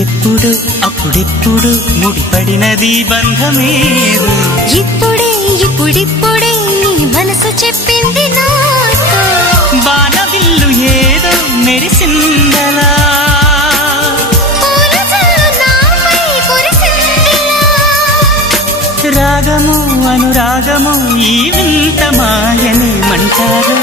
ఎప్పుడు అప్పుడెప్పుడు ముడిపడినది బంధమేదో ఇప్పుడిప్పుడే నీ మనసు చెప్పింది నాతో బాణవిల్లు ఏదో మెరిసిందలా రాగము అనురాగము ఈ వింత మాయనేమంటారు